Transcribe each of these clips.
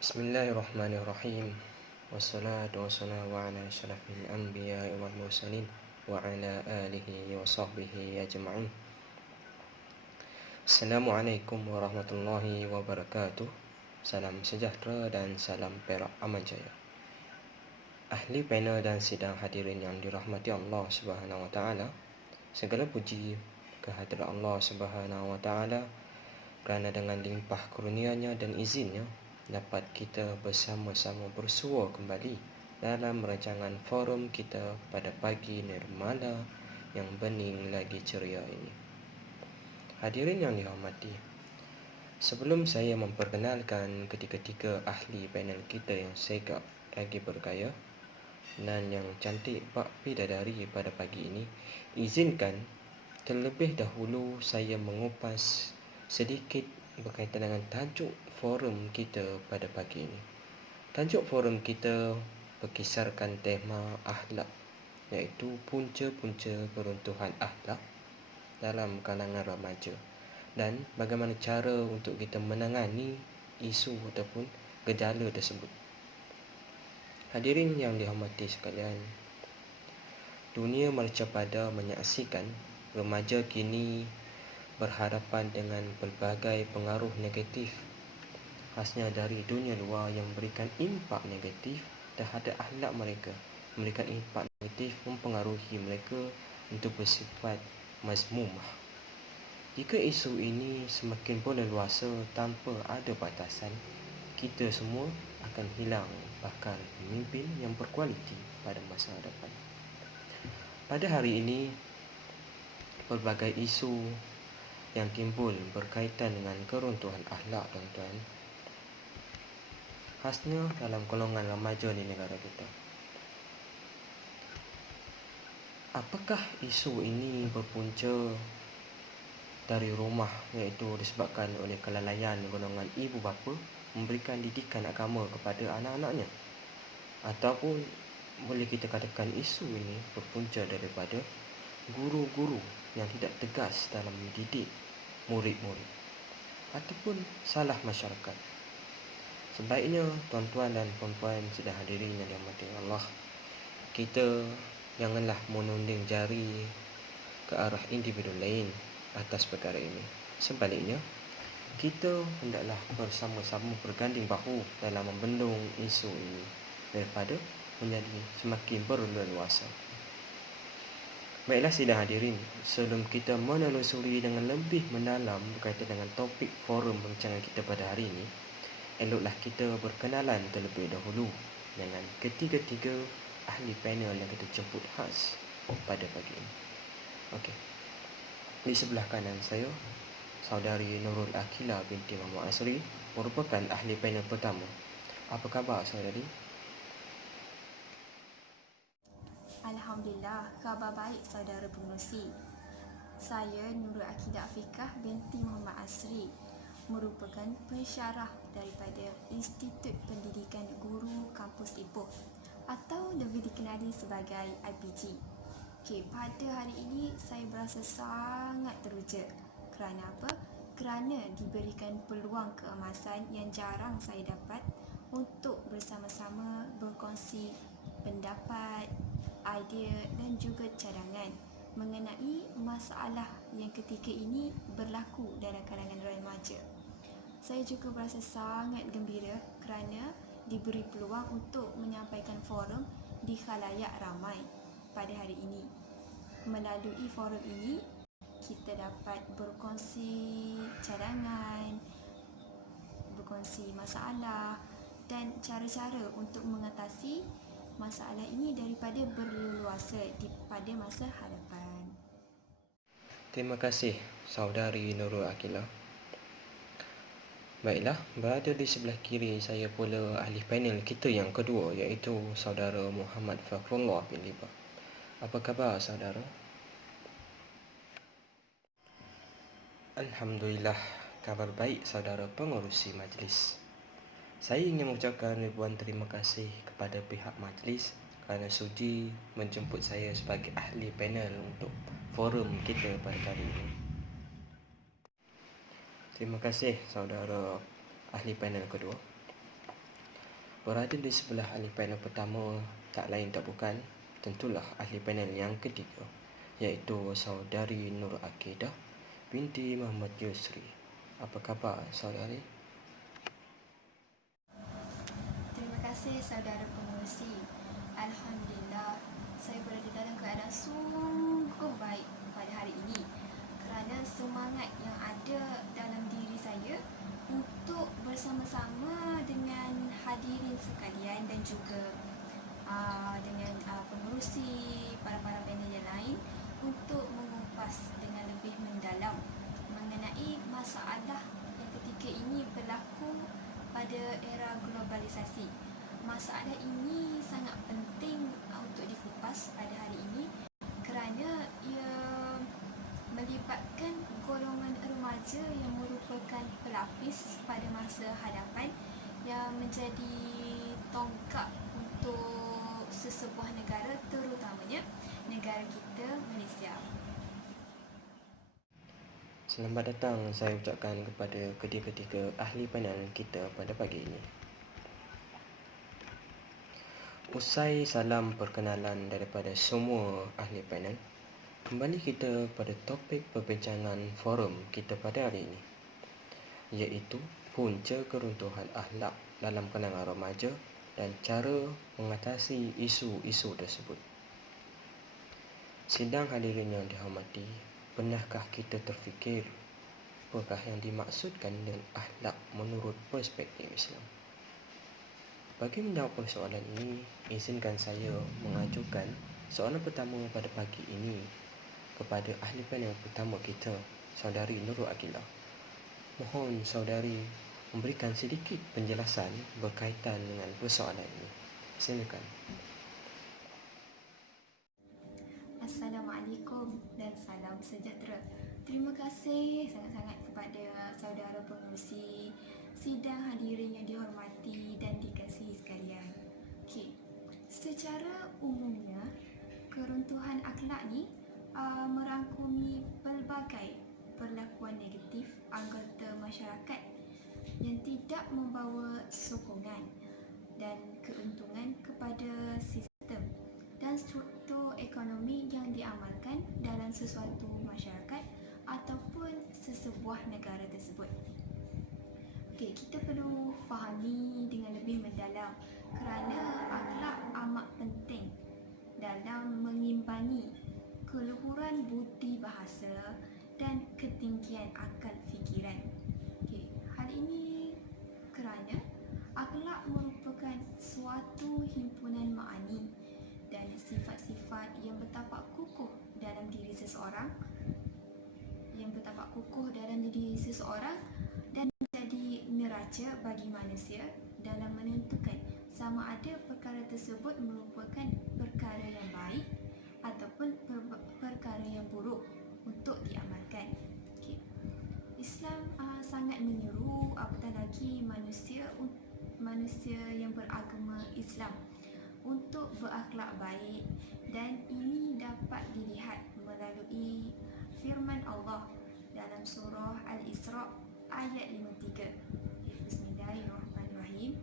Bismillahirrahmanirrahim. Wassalatu wassalamu ala asyrafil anbiya'i wal mursalin wa ala alihi wa sahbihi ajma'in. Assalamualaikum warahmatullahi wabarakatuh. Salam sejahtera dan salam perak aman jaya. Ahli panel dan sidang hadirin yang dirahmati Allah Subhanahu wa taala. Segala puji kehadirat Allah Subhanahu wa taala kerana dengan limpah kurnia-Nya dan izin-Nya dapat kita bersama-sama bersua kembali dalam rancangan forum kita pada pagi nirmala yang bening lagi ceria ini. Hadirin yang dihormati, sebelum saya memperkenalkan ketiga-tiga ahli panel kita yang segak lagi bergaya dan yang cantik Pak Bidadari pada pagi ini, izinkan terlebih dahulu saya mengupas sedikit berkaitan dengan tajuk forum kita pada pagi ini. Tajuk forum kita berkisarkan tema akhlak, iaitu punca-punca keruntuhan akhlak dalam kalangan remaja dan bagaimana cara untuk kita menangani isu ataupun gejala tersebut. Hadirin yang dihormati sekalian, dunia merca pada menyaksikan remaja kini berhadapan dengan pelbagai pengaruh negatif, khasnya dari dunia luar yang memberikan impak negatif terhadap akhlak mereka, memberikan impak negatif mempengaruhi mereka untuk bersifat mazmumah. Jika isu ini semakin berleluasa tanpa ada batasan, kita semua akan hilang bakal pemimpin yang berkualiti pada masa hadapan. Pada hari ini, pelbagai isu yang timbul berkaitan dengan keruntuhan akhlak, tuan-tuan, khasnya dalam golongan remaja di negara kita. Apakah isu ini berpunca dari rumah, iaitu disebabkan oleh kelalaian golongan ibu bapa memberikan didikan agama kepada anak-anaknya, ataupun boleh kita katakan isu ini berpunca daripada guru-guru yang tidak tegas dalam mendidik murid-murid, ataupun salah masyarakat? Sebaiknya tuan-tuan dan puan-puan sedang hadirin yang dirahmati Allah, kita janganlah menunding jari ke arah individu lain atas perkara ini. Sebaliknya, kita hendaklah bersama-sama berganding bahu dalam membendung isu ini daripada menjadi semakin berleluasa. Baiklah sidang hadirin, sebelum kita menelusuri dengan lebih mendalam berkaitan dengan topik forum rancangan kita pada hari ini, eloklah kita berkenalan terlebih dahulu dengan ketiga-tiga ahli panel yang kita jemput khas pada pagi ini. Okey. Di sebelah kanan saya, saudari Nurul Akila binti Muhammad Asri merupakan ahli panel pertama. Apa khabar saudari? Alhamdulillah, khabar baik saudara pengerusi. Saya Nurul Akidah Afiqah binti Muhammad Asri, merupakan pensyarah daripada Institut Pendidikan Guru Kampus Ipoh atau lebih dikenali sebagai IPG. Okey, pada hari ini saya berasa sangat teruja. Kerana apa? Kerana diberikan peluang keemasan yang jarang saya dapat untuk bersama-sama berkongsi pendapat, idea dan juga cadangan mengenai masalah yang ketika ini berlaku dalam kalangan remaja. Saya juga berasa sangat gembira kerana diberi peluang untuk menyampaikan forum di khalayak ramai pada hari ini. Melalui forum ini, kita dapat berkongsi cadangan, berkongsi masalah dan cara-cara untuk mengatasi masalah ini daripada berleluasa pada masa hadapan. Terima kasih saudari Nurul Akila. Baiklah, berada di sebelah kiri saya pula ahli panel kita yang kedua, iaitu saudara Muhammad Fakhrullah bin Liba. Apa khabar saudara? Alhamdulillah, kabar baik saudara pengerusi majlis. Saya ingin mengucapkan ribuan terima kasih kepada pihak majlis kerana sudi menjemput saya sebagai ahli panel untuk forum kita pada kali ini. Terima kasih saudara ahli panel kedua. Berada di sebelah ahli panel pertama tak lain tak bukan, tentulah ahli panel yang ketiga, iaitu saudari Nur Akidah binti Muhammad Yusri. Apa khabar saudari? Terima kasih saudara pengerusi. Alhamdulillah, saya berada dalam keadaan sungguh baik pada hari ini kerana semangat yang ada dalam diri saya untuk bersama-sama dengan hadirin sekalian dan juga dengan pengerusi, para panel yang lain untuk mengupas dengan lebih mendalam mengenai masalah yang ketika ini berlaku pada era globalisasi. Masalah ini sangat penting untuk dikupas pada hari ini kerana ia melibatkan golongan remaja yang merupakan pelapis pada masa hadapan yang menjadi tonggak untuk sesebuah negara, terutamanya negara kita Malaysia. Selamat datang saya ucapkan kepada ketiga-tiga ahli panel kita pada pagi ini. Usai salam perkenalan daripada semua ahli panel, kembali kita pada topik perbincangan forum kita pada hari ini, iaitu punca keruntuhan akhlak dalam kalangan remaja dan cara mengatasi isu-isu tersebut. Sidang hadirin yang dihormati, pernahkah kita terfikir apakah yang dimaksudkan dengan akhlak menurut perspektif Islam? Bagi menjawab persoalan ini, izinkan saya mengajukan soalan pertama pada pagi ini kepada ahli panel pertama kita, saudari Nurul Akidah. Mohon saudari memberikan sedikit penjelasan berkaitan dengan persoalan ini. Silakan. Assalamualaikum dan salam sejahtera. Terima kasih sangat-sangat kepada saudara pengerusi, sidang hadirin yang dihormati dan dikasihi sekalian. Okey, secara umumnya keruntuhan akhlak ni merangkumi pelbagai perlakuan negatif anggota masyarakat yang tidak membawa sokongan dan keuntungan kepada sistem dan struktur ekonomi yang diamalkan dalam sesuatu masyarakat ataupun sesebuah negara tersebut. Okey, kita perlu fahami dengan lebih mendalam kerana akhlak amat penting dalam mengimbangi keluhuran budi bahasa dan ketinggian akal fikiran. Okey, hal ini kerana akhlak merupakan suatu himpunan ma'ani dan sifat-sifat yang bertapak kukuh dalam diri seseorang dan menjadi neraca bagi manusia dalam menentukan sama ada perkara tersebut merupakan perkara yang baik ataupun perkara yang buruk untuk diamalkan. Okay. Islam sangat menyeru apatah lagi manusia yang beragama Islam untuk berakhlak baik, dan ini dapat dilihat melalui firman Allah dalam surah Al-Isra ayat 53. Bismillahirrahmanirrahim.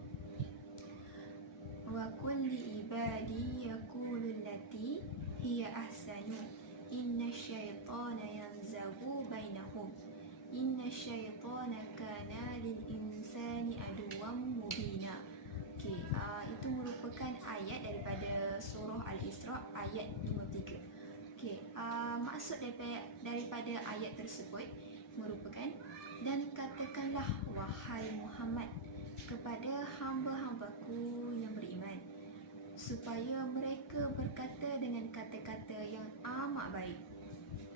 Wa qul li ibadi yaqulu allati hiya ahsanu inna syaitana yanzaghu bainahum inna syaitana kana lil insani aduwwan mubina. Okey, itu merupakan ayat daripada surah Al-Isra ayat 53. Okey, maksud daripada ayat tersebut merupakan, dan katakanlah wahai Muhammad kepada hamba-hambaku yang beriman supaya mereka berkata dengan kata-kata yang amat baik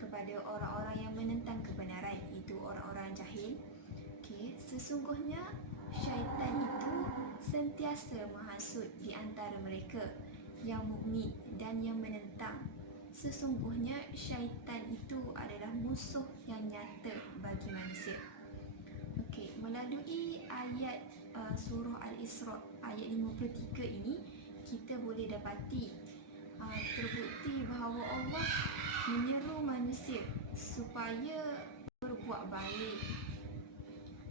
kepada orang-orang yang menentang kebenaran, itu orang-orang jahil. Okey, sesungguhnya syaitan itu sentiasa menghasut di antara mereka yang mukmin dan yang menentang. Sesungguhnya syaitan itu adalah musuh yang nyata bagi manusia. Okey, melalui ayat surah Al-Isra ayat 53 ini kita boleh dapati terbukti bahawa Allah menyeru manusia supaya berbuat baik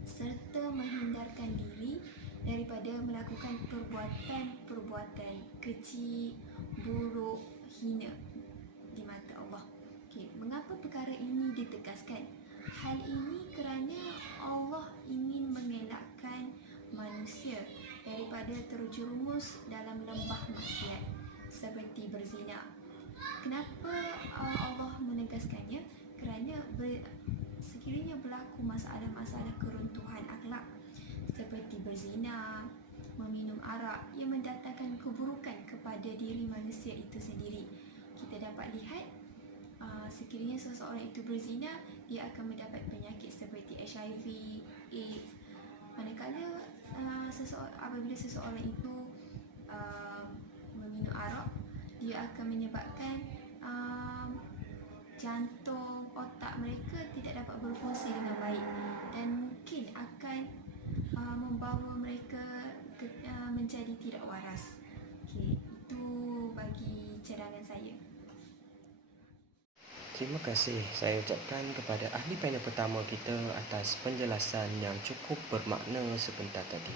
serta menghindarkan diri daripada melakukan perbuatan-perbuatan keji, buruk, hina di mata Allah. Mengapa perkara ini ditegaskan? Hal ini kerana Allah ingin mengelakkan manusia daripada terjerumus dalam lembah maksiat seperti berzina. Kenapa Allah menegaskannya? Kerana sekiranya berlaku masalah-masalah keruntuhan akhlak seperti berzina, meminum arak yang mendatangkan keburukan kepada diri manusia itu sendiri. Kita dapat lihat sekiranya seseorang itu berzina, dia akan mendapat penyakit seperti HIV, AIDS. Manakala apabila seseorang itu meminum arak, dia akan menyebabkan jantung, otak mereka tidak dapat berfungsi dengan baik dan mungkin akan membawa mereka menjadi tidak waras. Itu bagi cadangan saya. Terima kasih saya ucapkan kepada ahli panel pertama kita atas penjelasan yang cukup bermakna sebentar tadi.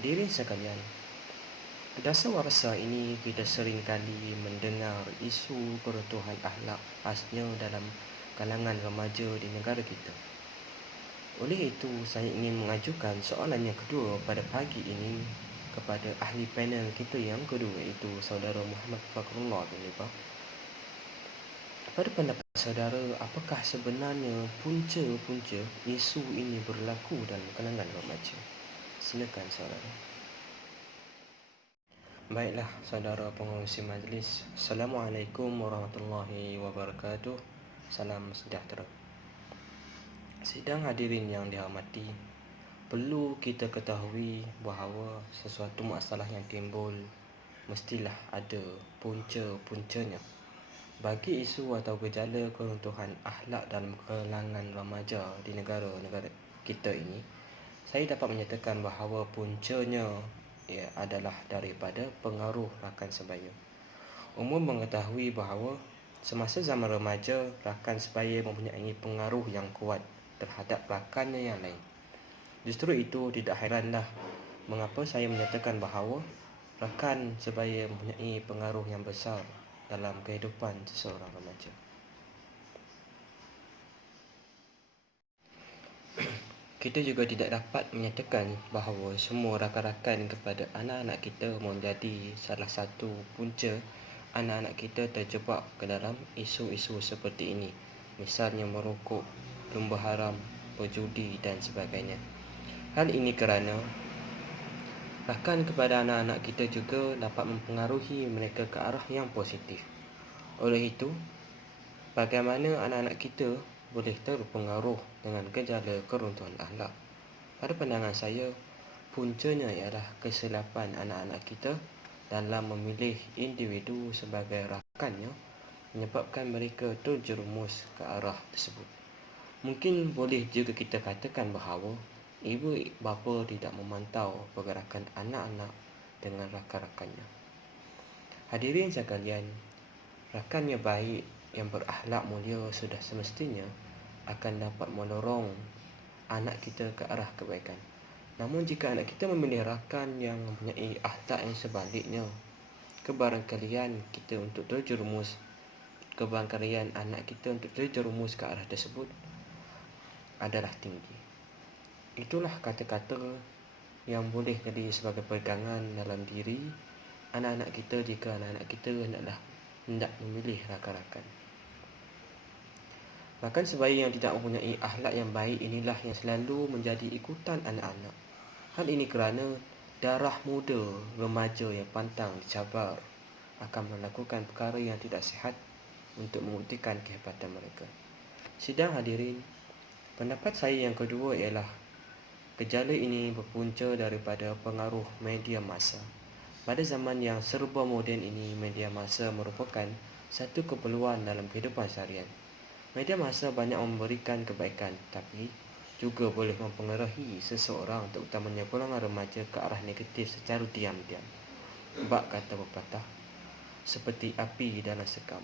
Hadirin sekalian, kedasawarsa ini kita sering kali mendengar isu keruntuhan akhlak khasnya dalam kalangan remaja di negara kita. Oleh itu, saya ingin mengajukan soalan yang kedua pada pagi ini kepada ahli panel kita yang kedua, iaitu saudara Muhammad Fakrullah bin Libah. Pada pendapat saudara, apakah sebenarnya punca-punca isu ini berlaku dalam kalangan remaja? Silakan saudara. Baiklah saudara pengerusi majlis, Assalamualaikum warahmatullahi wabarakatuh. Salam sejahtera. Sidang hadirin yang dihormati, perlu kita ketahui bahawa sesuatu masalah yang timbul mestilah ada punca-puncanya. Bagi isu atau gejala keruntuhan akhlak dalam kalangan remaja di negara-negara kita ini, saya dapat menyatakan bahawa puncanya adalah daripada pengaruh rakan sebaya. Umum mengetahui bahawa semasa zaman remaja, rakan sebaya mempunyai pengaruh yang kuat terhadap rakannya yang lain. Justru itu tidak heranlah mengapa saya menyatakan bahawa rakan sebaya mempunyai pengaruh yang besar dalam kehidupan seseorang remaja. Kita juga tidak dapat menyatakan bahawa semua rakan-rakan kepada anak-anak kita menjadi salah satu punca anak-anak kita terjebak ke dalam isu-isu seperti ini. Misalnya merokok, lumba haram, berjudi dan sebagainya. Hal ini kerana rakan kepada anak-anak kita juga dapat mempengaruhi mereka ke arah yang positif. Oleh itu, bagaimana anak-anak kita boleh terpengaruh dengan gejala keruntuhan akhlak? Pada pandangan saya, puncanya ialah kesilapan anak-anak kita dalam memilih individu sebagai rakannya menyebabkan mereka terjerumus ke arah tersebut. Mungkin boleh juga kita katakan bahawa ibu bapa tidak memantau pergerakan anak-anak dengan rakan-rakannya. Hadirin sekalian, rakan yang baik yang berakhlak mulia sudah semestinya akan dapat mendorong anak kita ke arah kebaikan. Namun jika anak kita memilih rakan yang mempunyai akhlak yang sebaliknya, kebarangkalian anak kita untuk terjerumus ke arah tersebut adalah tinggi. Itulah kata-kata yang boleh jadi sebagai pegangan dalam diri anak-anak kita jika anak-anak kita hendak memilih rakan-rakan. Rakan sebaya yang tidak mempunyai akhlak yang baik inilah yang selalu menjadi ikutan anak-anak. Hal ini kerana darah muda remaja yang pantang dicabar akan melakukan perkara yang tidak sihat untuk membuktikan kehebatan mereka. Sidang hadirin, pendapat saya yang kedua ialah gejala ini berpunca daripada pengaruh media massa. Pada zaman yang serba moden ini, media massa merupakan satu keperluan dalam kehidupan seharian. Media massa banyak memberikan kebaikan, tapi juga boleh mempengaruhi seseorang, terutamanya golongan remaja, ke arah negatif secara diam-diam. Bak kata pepatah, seperti api dalam sekam.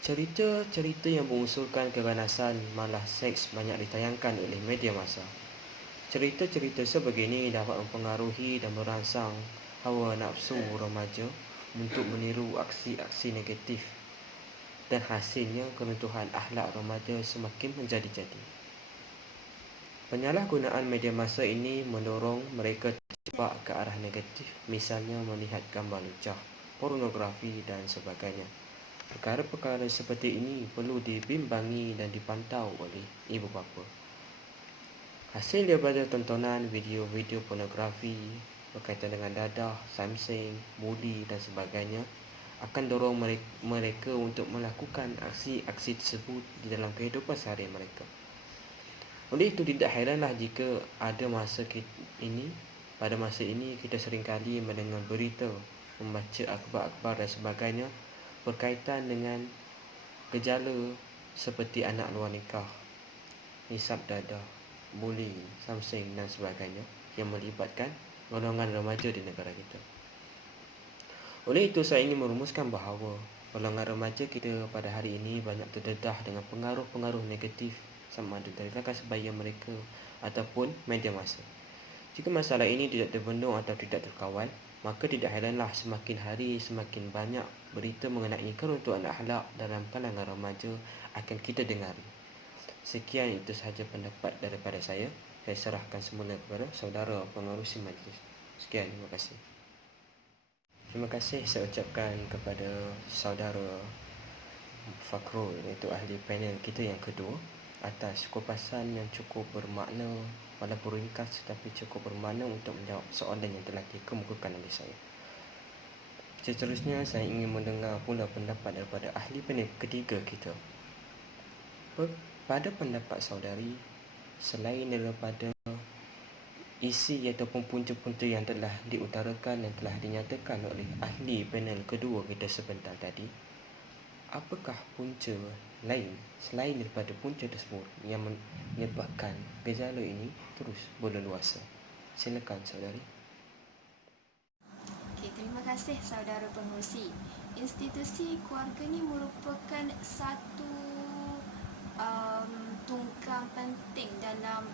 Cerita-cerita yang mengusulkan keganasan malah seks banyak ditayangkan oleh media massa. Cerita-cerita sebegini dapat mempengaruhi dan merangsang hawa nafsu remaja untuk meniru aksi-aksi negatif, dan hasilnya keruntuhan akhlak remaja semakin menjadi-jadi. Penyalahgunaan media masa ini mendorong mereka terjebak ke arah negatif, misalnya melihat gambar lucah, pornografi dan sebagainya. Perkara-perkara seperti ini perlu dibimbangi dan dipantau oleh ibu bapa. Hasil daripada tontonan video-video pornografi berkaitan dengan dadah, samseng, budi dan sebagainya akan dorong mereka untuk melakukan aksi-aksi tersebut di dalam kehidupan seharian mereka. Oleh itu, tidak heranlah jika pada masa ini kita seringkali mendengar berita, membaca akhbar-akhbar dan sebagainya berkaitan dengan gejala seperti anak luar nikah, hisap dadah, bullying, samseng dan sebagainya yang melibatkan golongan remaja di negara kita. Oleh itu, saya ingin merumuskan bahawa golongan remaja kita pada hari ini banyak terdedah dengan pengaruh-pengaruh negatif, sama ada dari rakan sebaya mereka ataupun media masa. Jika masalah ini tidak terbendung atau tidak terkawal, maka tidak heranlah semakin hari semakin banyak berita mengenai keruntuhan akhlak dalam kalangan remaja akan kita dengari. Sekian, itu sahaja pendapat daripada saya. Saya serahkan semula kepada saudara pengerusi majlis. Sekian, terima kasih. Terima kasih saya ucapkan kepada saudara Fakrul, iaitu ahli panel kita yang kedua, atas kupasan yang cukup bermakna, walaupun ringkas tetapi cukup bermakna untuk menjawab soalan yang telah dikemukakan oleh saya. Seterusnya, saya ingin mendengar pula pendapat daripada ahli panel ketiga kita. Pada pendapat saudari, selain daripada isi ataupun punca-punca yang telah diutarakan dan telah dinyatakan oleh ahli panel kedua kita sebentar tadi, apakah punca lain selain daripada punca tersebut yang menyebabkan gejala ini terus berleluasa? Silakan saudari. Terima kasih saudara pengerusi. Institusi keluarga ni merupakan satu tunggang penting dalam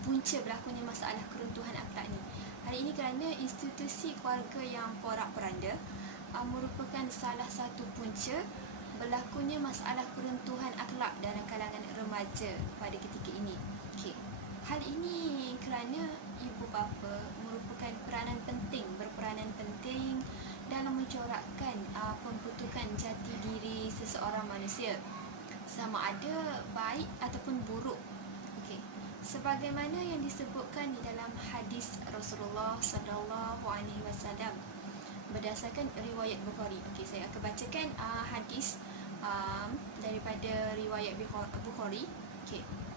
punca berlakunya masalah keruntuhan akhlak ni. Hari ini kerana institusi keluarga yang porak-poranda merupakan salah satu punca berlakunya masalah keruntuhan akhlak dalam kalangan remaja pada ketika ini. Hal ini kerana ibu bapa merupakan berperanan penting dalam mencorakkan pembentukan jati diri seseorang manusia, sama ada baik ataupun buruk. Sebagaimana yang disebutkan di dalam hadis Rasulullah sallallahu alaihi wasallam berdasarkan riwayat Bukhari. Saya akan bacakan hadis daripada riwayat Bukhari.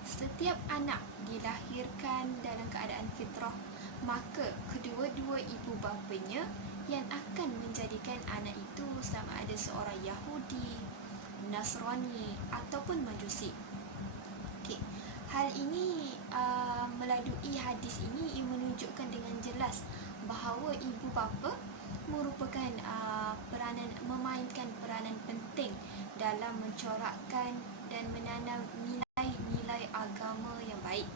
Setiap anak dilahirkan dalam keadaan fitrah, maka kedua-dua ibu bapanya yang akan menjadikan anak itu sama ada seorang Yahudi, Nasrani ataupun Majusi. Hal ini melalui hadis ini ia menunjukkan dengan jelas bahawa ibu bapa merupakan memainkan peranan penting dalam mencorakkan dan menanam nilai-nilai agama yang baik.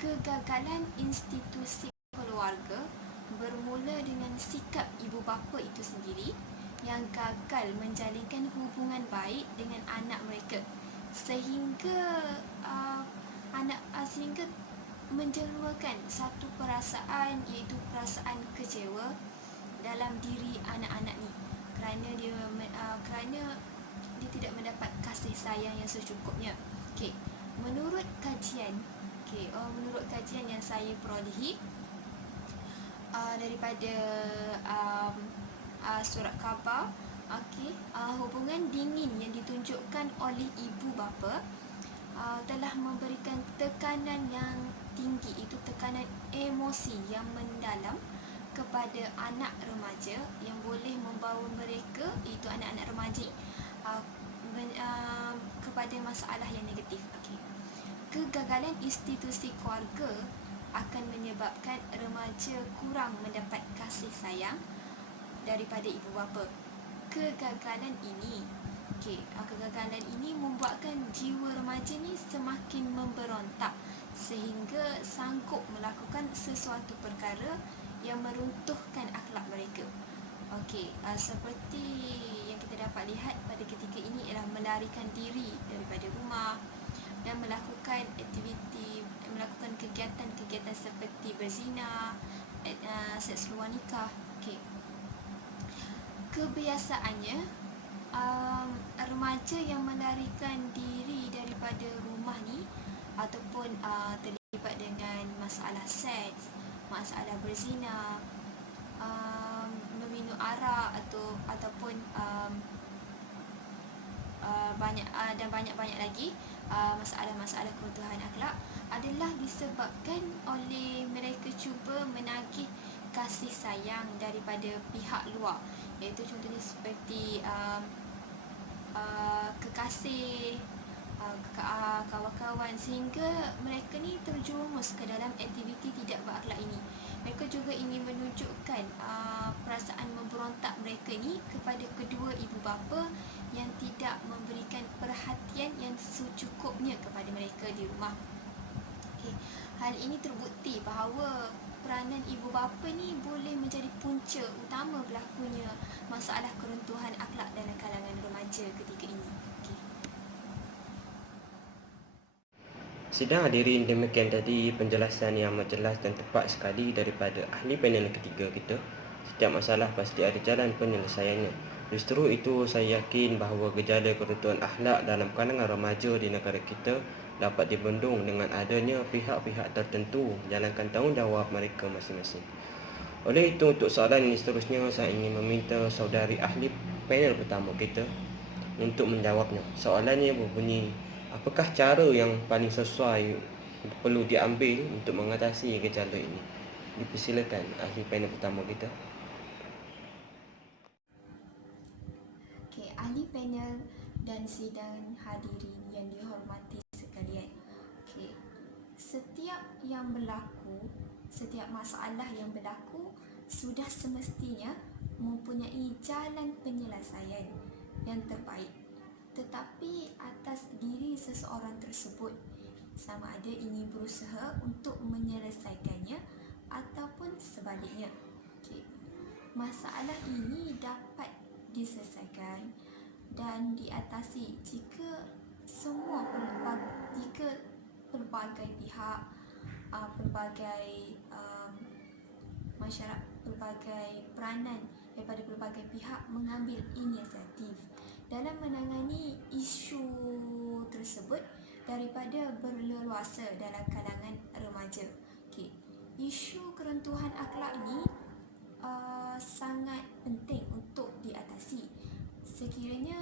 Kegagalan institusi keluarga bermula dengan sikap ibu bapa itu sendiri yang gagal menjalinkan hubungan baik dengan anak mereka, sehingga sehingga menjelmakan satu perasaan, iaitu perasaan kecewa dalam diri anak-anak ni kerana dia tidak mendapat kasih sayang yang secukupnya. Menurut kajian yang saya perolehi daripada surat khabar, hubungan dingin yang ditunjukkan oleh ibu bapa telah memberikan tekanan yang tinggi, itu tekanan emosi yang mendalam kepada anak remaja yang boleh membawa mereka, itu anak-anak remaja kepada masalah yang negatif. Kegagalan institusi keluarga akan menyebabkan remaja kurang mendapat kasih sayang daripada ibu bapa. Kegagalan ini membuatkan jiwa remaja ni semakin memberontak, sehingga sanggup melakukan sesuatu perkara yang meruntuhkan akhlak mereka. Okey, seperti yang kita dapat lihat pada ketika ini ialah melarikan diri daripada rumah dan melakukan kegiatan-kegiatan seperti berzina, seks luar nikah. Okey. Kebiasaannya remaja yang melarikan diri daripada rumah ni ataupun terlibat dengan masalah seks, masalah berzina, meminum arak ataupun banyak lagi masalah-masalah keruntuhan akhlak adalah disebabkan oleh mereka cuba menagih kasih sayang daripada pihak luar, iaitu contohnya seperti kekasih, kawan-kawan, sehingga mereka ni terjerumus ke dalam aktiviti tidak berakhlak ini. Mereka juga ingin menunjukkan perasaan memberontak mereka ni kepada kedua ibu bapa yang tidak memberikan perhatian yang secukupnya kepada mereka di rumah. Okay. Hal ini terbukti bahawa peranan ibu bapa ni boleh menjadi punca utama berlakunya masalah keruntuhan akhlak dalam kalangan remaja ketika ini. Okay. Sidang hadirin, demikian tadi penjelasan yang amat jelas dan tepat sekali daripada ahli panel ketiga kita. Setiap masalah pasti ada jalan penyelesaiannya. Justru itu saya yakin bahawa gejala keruntuhan akhlak dalam kalangan remaja di negara kita dapat dibendung dengan adanya pihak-pihak tertentu menjalankan tanggungjawab mereka masing-masing. Oleh itu, untuk soalan ini seterusnya, saya ingin meminta saudari ahli panel pertama kita untuk menjawabnya. Soalannya berbunyi, apakah cara yang paling sesuai perlu diambil untuk mengatasi gejala ini? Dipersilakan ahli panel pertama kita. Okay, ahli panel dan sidang hadirin yang dihormati sekalian. Okay, setiap masalah yang berlaku sudah semestinya mempunyai jalan penyelesaian yang terbaik, tetapi atas diri seseorang tersebut, sama ada ingin berusaha untuk menyelesaikannya ataupun sebaliknya. Okay. Masalah ini dapat diselesaikan dan diatasi jika pelbagai pihak, pelbagai masyarakat, pelbagai peranan daripada pelbagai pihak mengambil inisiatif dalam menangani isu tersebut daripada berleluasa dalam kalangan remaja. Okay. Isu keruntuhan akhlak ini sangat penting untuk diatasi. Sekiranya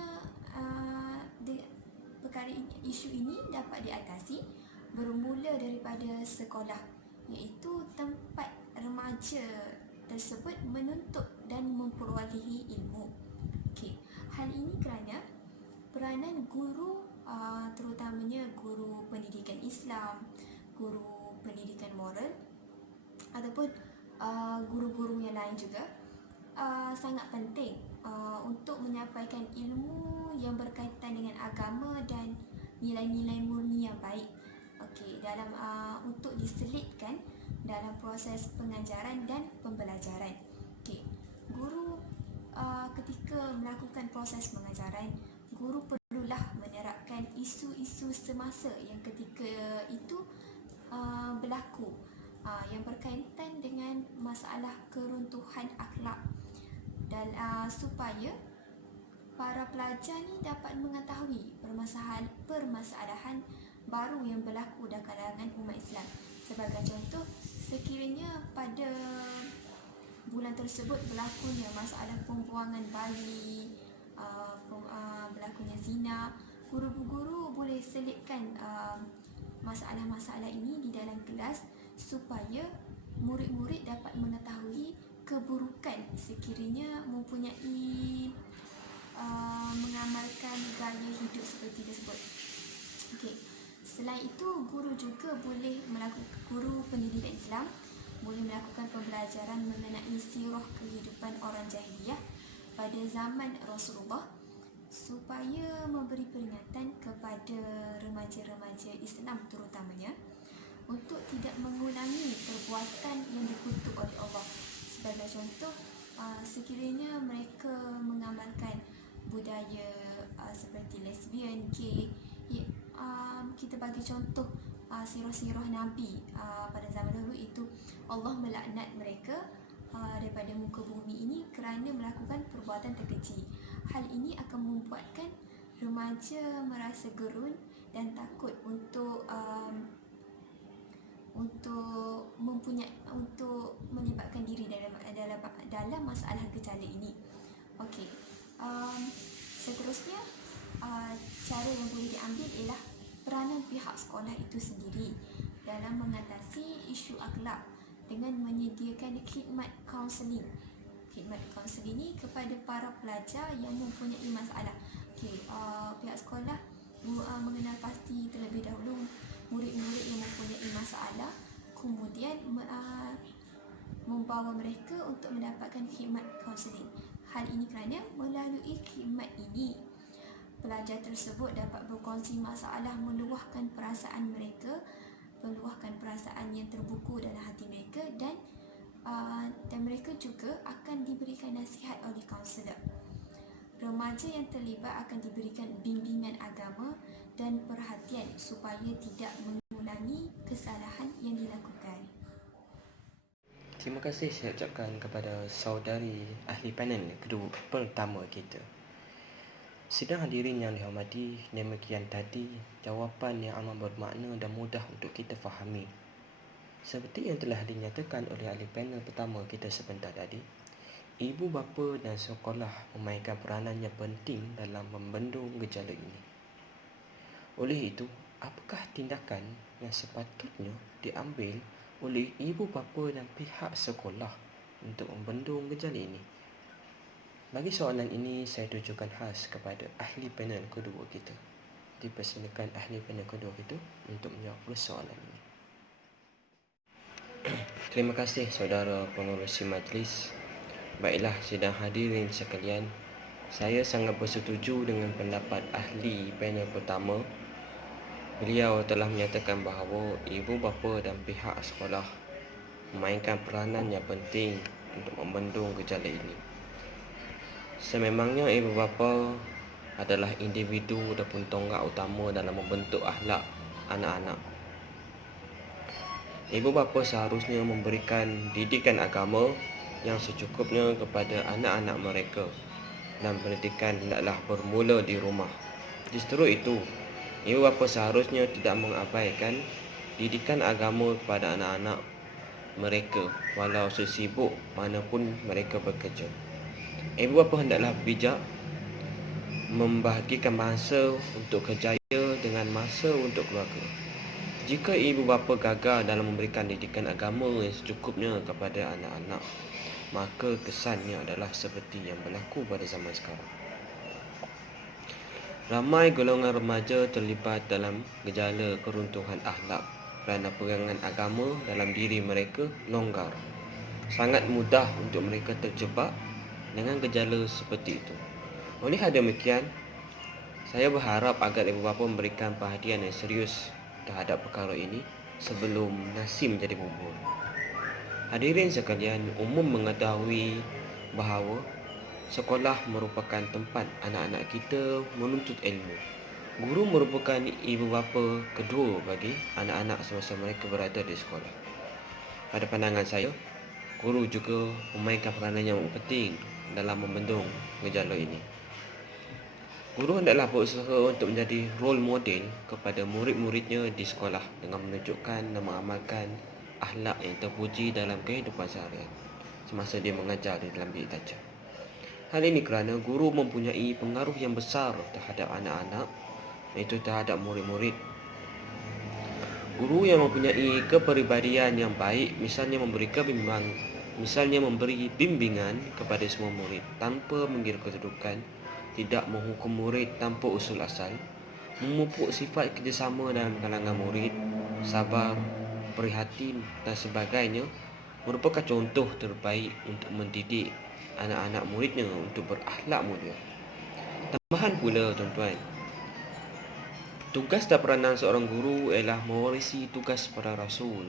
isu ini dapat diatasi bermula daripada sekolah, iaitu tempat remaja tersebut menuntut dan memperolehi ilmu. Okay. Hal ini kerana peranan guru, terutamanya guru pendidikan Islam, guru pendidikan moral ataupun guru-guru yang lain juga sangat penting untuk menyampaikan ilmu yang berkaitan dengan agama dan nilai-nilai murni yang baik. Okey, dalam untuk diselitkan dalam proses pengajaran dan pembelajaran. Okey, guru ketika melakukan proses pengajaran, guru perlulah menerapkan isu-isu semasa yang ketika itu berlaku, yang berkaitan dengan masalah keruntuhan akhlak, dan supaya para pelajar ni dapat mengetahui permasalahan baru yang berlaku dalam kalangan umat Islam. Sebagai contoh, sekiranya pada bulan tersebut berlakunya masalah pembuangan bayi, berlakunya zina, guru-guru boleh selitkan masalah-masalah ini di dalam kelas supaya murid-murid dapat mengetahui keburukan sekiranya mempunyai mengamalkan gaya hidup seperti tersebut. Okey. Selain itu, guru pendidikan Islam boleh melakukan pembelajaran mengenai sirah kehidupan orang jahiliyah pada zaman Rasulullah supaya memberi peringatan kepada remaja-remaja Islam terutamanya untuk tidak mengulangi perbuatan yang dikutuk oleh Allah. Sebagai contoh, sekiranya mereka mengamalkan budaya seperti lesbian, gay, kita bagi contoh sirah-sirah Nabi pada zaman dahulu itu, Allah melaknat mereka daripada muka bumi ini kerana melakukan perbuatan terkeji. Hal ini akan membuatkan remaja merasa gerun dan takut untuk melibatkan diri dalam masalah gejala ini. Okey. Seterusnya, cara yang boleh diambil ialah peranan pihak sekolah itu sendiri dalam mengatasi isu akhlak dengan menyediakan khidmat kaunseling. Khidmat kaunseling ini kepada para pelajar yang mempunyai masalah. Pihak sekolah mengenal pasti terlebih dahulu murid-murid yang mempunyai masalah, kemudian membawa mereka untuk mendapatkan khidmat kaunseling. Hal ini kerana melalui khidmat ini, pelajar tersebut dapat berkongsi masalah, meluahkan perasaan mereka, meluahkan perasaan yang terbuku dalam hati mereka, dan mereka juga akan diberikan nasihat oleh kaunselor. Remaja yang terlibat akan diberikan bimbingan agama dan perhatian supaya tidak mengulangi kesalahan yang dilakukan. Terima kasih saya ucapkan kepada saudari ahli panel pertama kita. Sidang hadirin yang dihormati, demikian tadi jawapan yang amat bermakna dan mudah untuk kita fahami. Seperti yang telah dinyatakan oleh ahli panel pertama kita sebentar tadi, ibu bapa dan sekolah memainkan peranan yang penting dalam membendung gejala ini. Oleh itu, apakah tindakan yang sepatutnya diambil oleh ibu bapa dan pihak sekolah untuk membendung gejala ini? Bagi soalan ini, saya tujukan khas kepada ahli panel kedua kita. Dipersilakan ahli panel kedua kita untuk menjawab soalan ini. Terima kasih saudara pengerusi majlis. Baiklah sidang hadirin sekalian, saya sangat bersetuju dengan pendapat ahli panel pertama. Beliau telah menyatakan bahawa ibu bapa dan pihak sekolah memainkan peranan yang penting untuk membendung gejala ini. Sememangnya ibu bapa adalah individu ataupun tonggak utama dalam membentuk akhlak anak-anak. Ibu bapa seharusnya memberikan didikan agama yang secukupnya kepada anak-anak mereka, dan pendidikan hendaklah bermula di rumah. Justru itu, ibu bapa seharusnya tidak mengabaikan didikan agama kepada anak-anak mereka walau sesibuk manapun mereka bekerja. Ibu bapa hendaklah bijak membahagikan masa untuk kerjaya dengan masa untuk keluarga. Jika ibu bapa gagal dalam memberikan didikan agama yang secukupnya kepada anak-anak, maka kesannya adalah seperti yang berlaku pada zaman sekarang. Ramai golongan remaja terlibat dalam gejala keruntuhan akhlak kerana pegangan agama dalam diri mereka longgar. Sangat mudah untuk mereka terjebak dengan gejala seperti itu. Oleh demikian, saya berharap agar ibu bapa memberikan perhatian yang serius terhadap perkara ini sebelum nasi menjadi bubur. Hadirin sekalian, umum mengetahui bahawa sekolah merupakan tempat anak-anak kita menuntut ilmu. Guru merupakan ibu bapa kedua bagi anak-anak semasa mereka berada di sekolah. Pada pandangan saya, guru juga memainkan peranan yang penting dalam membendung gejala ini. Guru hendaklah berusaha untuk menjadi role model kepada murid-muridnya di sekolah dengan menunjukkan dan mengamalkan akhlak yang terpuji dalam kehidupan seharian semasa dia mengajar di dalam bilik taja. Hal ini kerana guru mempunyai pengaruh yang besar terhadap anak-anak, iaitu terhadap murid-murid. Guru yang mempunyai kepribadian yang baik, misalnya memberi bimbingan kepada semua murid tanpa mengira kedudukan, tidak menghukum murid tanpa usul asal, memupuk sifat kerjasama dalam kalangan murid, sabar, prihatin dan sebagainya, merupakan contoh terbaik untuk mendidik anak-anak muridnya untuk berakhlak mulia. Tambahan pula tuan-tuan, Tugas dan peranan seorang guru ialah mewarisi tugas para rasul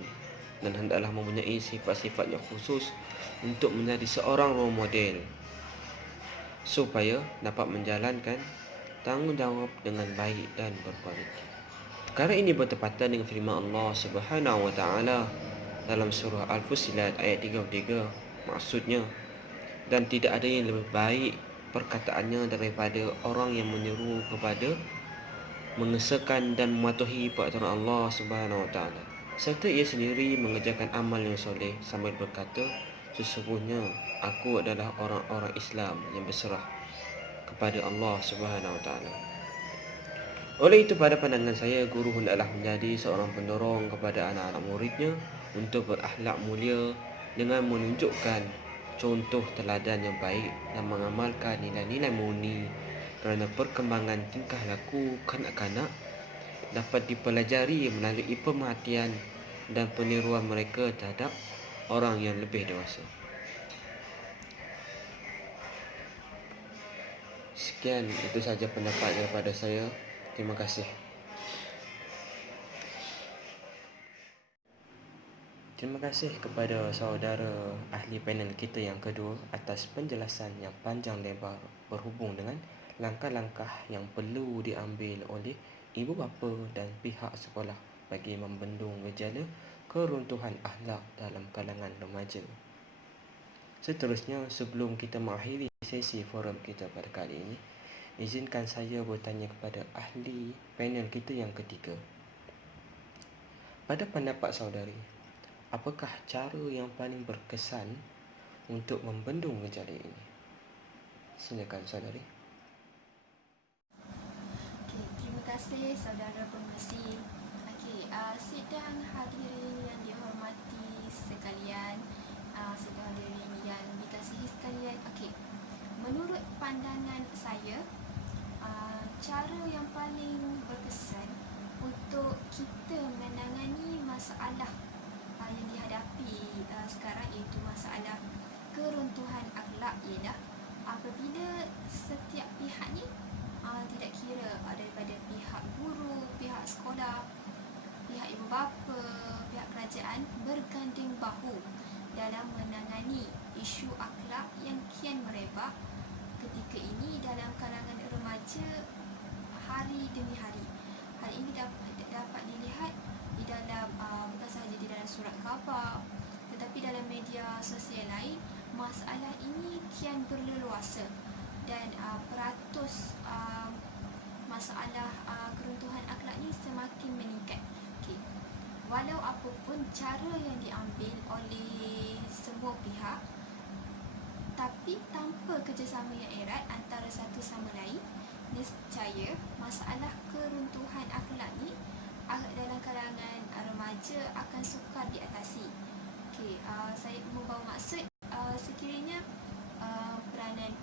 dan hendaklah mempunyai sifat-sifat yang khusus untuk menjadi seorang role model supaya dapat menjalankan tanggungjawab dengan baik dan berkualiti. Perkara ini bertepatan dengan firman Allah Subhanahu wa taala dalam surah Al-Fussilat ayat 33. Maksudnya, dan tidak ada yang lebih baik perkataannya daripada orang yang menyeru kepada mengesahkan dan mematuhi peraturan Allah Subhanahu wa taala, serta ia sendiri mengerjakan amal yang soleh sambil berkata, sesungguhnya aku adalah orang-orang Islam yang berserah kepada Allah Subhanahu wa taala. Oleh itu, pada pandangan saya, guru hendaklah menjadi seorang pendorong kepada anak-anak muridnya untuk berakhlak mulia dengan menunjukkan contoh teladan yang baik dan mengamalkan nilai-nilai murni, kerana perkembangan tingkah laku kanak-kanak dapat dipelajari melalui pemerhatian dan peniruan mereka terhadap orang yang lebih dewasa. Sekian, itu sahaja pendapat daripada saya. Terima kasih. Terima kasih kepada saudara ahli panel kita yang kedua atas penjelasan yang panjang lebar berhubung dengan langkah-langkah yang perlu diambil oleh ibu bapa dan pihak sekolah bagi membendung gejala keruntuhan akhlak dalam kalangan remaja. Seterusnya, sebelum kita mengakhiri sesi forum kita pada kali ini, izinkan saya bertanya kepada ahli panel kita yang ketiga. Pada pendapat saudari, apakah cara yang paling berkesan untuk membendung gejala ini? Silakan saudari. Terima kasih saudara pengerusi. Sidang hadirin yang dihormati sekalian, sidang hadirin yang dikasihi sekalian. Menurut pandangan saya, cara yang paling berkesan untuk kita menangani masalah yang dihadapi sekarang, iaitu masalah keruntuhan akhlak, ialah apabila setiap pihak ni tidak kira daripada pihak guru, pihak sekolah, pihak ibu bapa, pihak kerajaan berganding bahu dalam menangani isu akhlak yang kian merebak ketika ini dalam kalangan remaja hari demi hari. Hal ini dapat dilihat di dalam bukan sahaja di dalam surat khabar, tetapi dalam media sosial lain. Masalah ini kian berleluasa dan peratus masalah keruntuhan akhlak ni semakin meningkat. Walau apapun cara yang diambil oleh semua pihak, tapi tanpa kerjasama yang erat antara satu sama lain, nescaya masalah keruntuhan akhlak ni dalam kalangan remaja akan sukar diatasi. Saya membawa maksud sekiranya peranan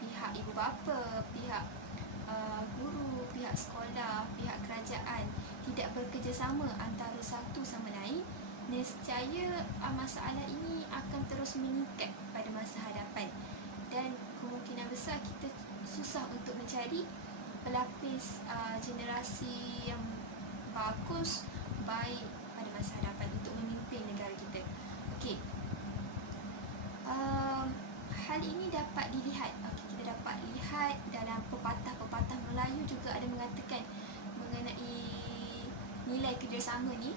pihak ibu bapa, pihak guru, pihak sekolah, pihak kerajaan tidak bekerjasama antara satu sama lain, nescaya masalah ini akan terus meningkat pada masa hadapan dan kemungkinan besar kita susah untuk mencari pelapis generasi yang bagus, baik pada masa hadapan untuk memimpin negara kita. Hal ini dapat dilihat, kita dapat lihat dalam pepatah-pepatah Melayu juga ada mengatakan mengenai nilai kerjasama ni,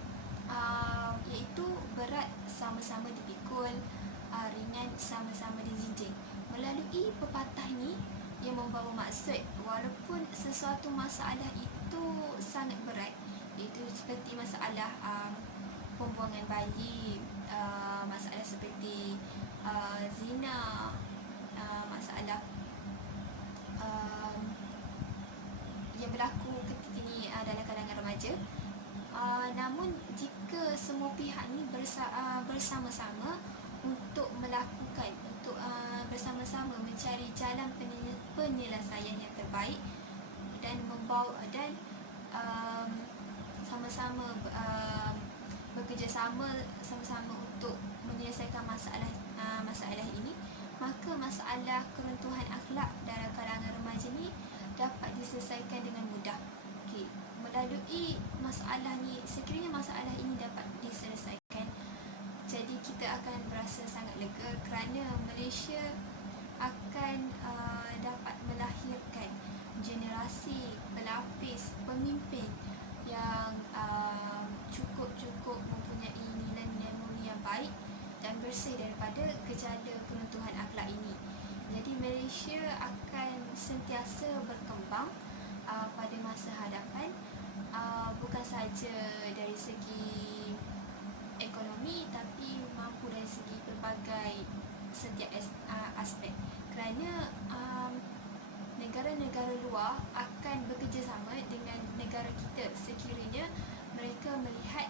iaitu berat sama-sama dipikul, ringan sama-sama dijinjing. Melalui pepatah ni yang membawa maksud walaupun sesuatu masalah itu sangat berat, iaitu seperti masalah pembuangan bayi, masalah seperti zina, masalah yang berlaku ketika ini dalam kalangan remaja. Namun jika semua pihak ni bersama-sama untuk melakukan, untuk bersama-sama mencari jalan penyelesaian yang terbaik dan sama-sama bekerjasama sama-sama untuk menyelesaikan masalah ini, maka masalah keruntuhan akhlak dalam kalangan remaja ni dapat diselesaikan dengan mudah. melalui masalah ni, sekiranya masalah ini dapat diselesaikan, jadi kita akan berasa sangat lega kerana Malaysia akan dapat melahirkan generasi pelapis pemimpin yang cukup mempunyai nilai-nilai mulia yang baik dan bersih daripada gejala keruntuhan akhlak ini. Jadi Malaysia akan sentiasa berkembang pada masa hadapan, bukan sahaja dari segi ekonomi tapi mampu dari segi pelbagai setiap aspek, kerana negara-negara luar akan bekerjasama dengan negara kita sekiranya mereka melihat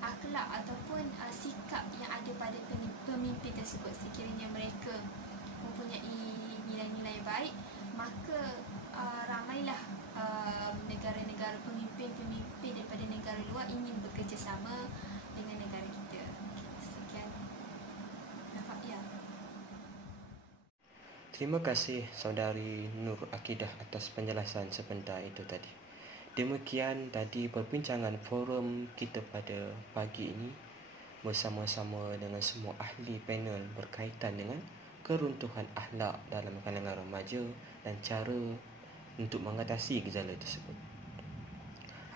akhlak ataupun sikap yang ada pada pemimpin tersebut. Sekiranya mereka mempunyai nilai-nilai baik, maka ramailah negara-negara pemimpin daripada negara luar ingin bekerjasama dengan negara kita. Sekian. Nafia. Terima kasih saudari Nur Akidah atas penjelasan sebentar itu tadi. Demikian tadi perbincangan forum kita pada pagi ini bersama-sama dengan semua ahli panel berkaitan dengan keruntuhan akhlak dalam kalangan remaja dan cara untuk mengatasi gejala tersebut.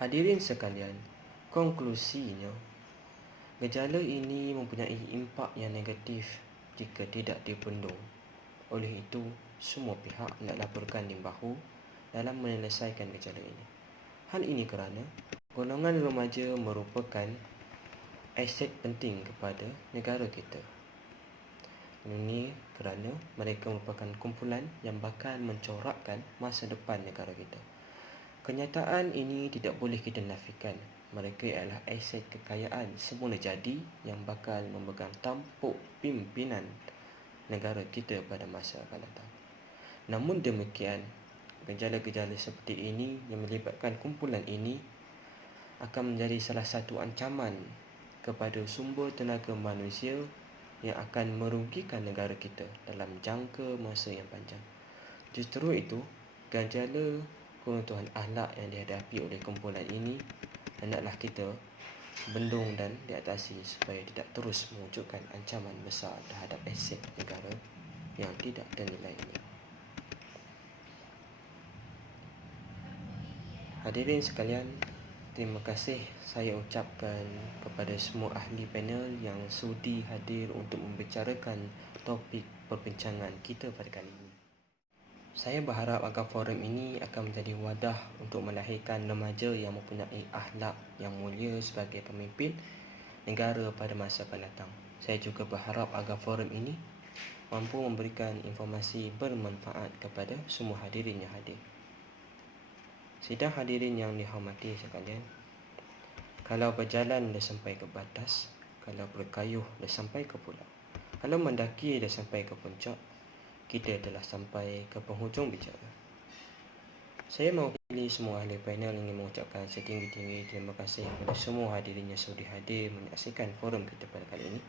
Hadirin sekalian, konklusinya, gejala ini mempunyai impak yang negatif jika tidak dibendung. Oleh itu, semua pihak hendaklah berganding bahu dalam menyelesaikan gejala ini. Hal ini kerana golongan remaja merupakan aset penting kepada negara kita. Ini kerana mereka merupakan kumpulan yang bakal mencorakkan masa depan negara kita. Kenyataan ini tidak boleh kita nafikan. Mereka adalah aset kekayaan semula jadi yang bakal memegang tampuk pimpinan negara kita pada masa akan datang. Namun demikian, gejala-gejala seperti ini yang melibatkan kumpulan ini akan menjadi salah satu ancaman kepada sumber tenaga manusia yang akan merugikan negara kita dalam jangka masa yang panjang. Justru itu, gejala keruntuhan akhlak yang dihadapi oleh kumpulan ini hendaklah kita bendung dan diatasi supaya tidak terus mewujudkan ancaman besar terhadap aset negara yang tidak ternilai ini. Hadirin sekalian, terima kasih saya ucapkan kepada semua ahli panel yang sudi hadir untuk membicarakan topik perbincangan kita pada kali ini. Saya berharap agar forum ini akan menjadi wadah untuk melahirkan remaja yang mempunyai akhlak yang mulia sebagai pemimpin negara pada masa akan datang. Saya juga berharap agar forum ini mampu memberikan informasi bermanfaat kepada semua hadirin yang hadir. Sidang hadirin yang dihormati sekalian, kalau berjalan dah sampai ke batas, kalau berkayuh dah sampai ke pulau, kalau mendaki dah sampai ke puncak, kita telah sampai ke penghujung bicara. Saya mewakili semua ahli panel ingin mengucapkan setinggi-tinggi terima kasih kepada semua hadirin yang sudi hadir menyaksikan forum kita pada kali ini.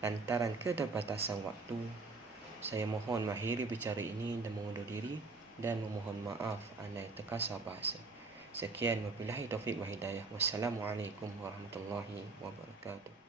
Lantaran keterbatasan waktu, saya mohon mengakhiri bicara ini dan mengundur diri dan memohon maaf andai terkasar bahasa. Sekian, wabillahi taufiq wa hidayah. Wassalamualaikum warahmatullahi wabarakatuh.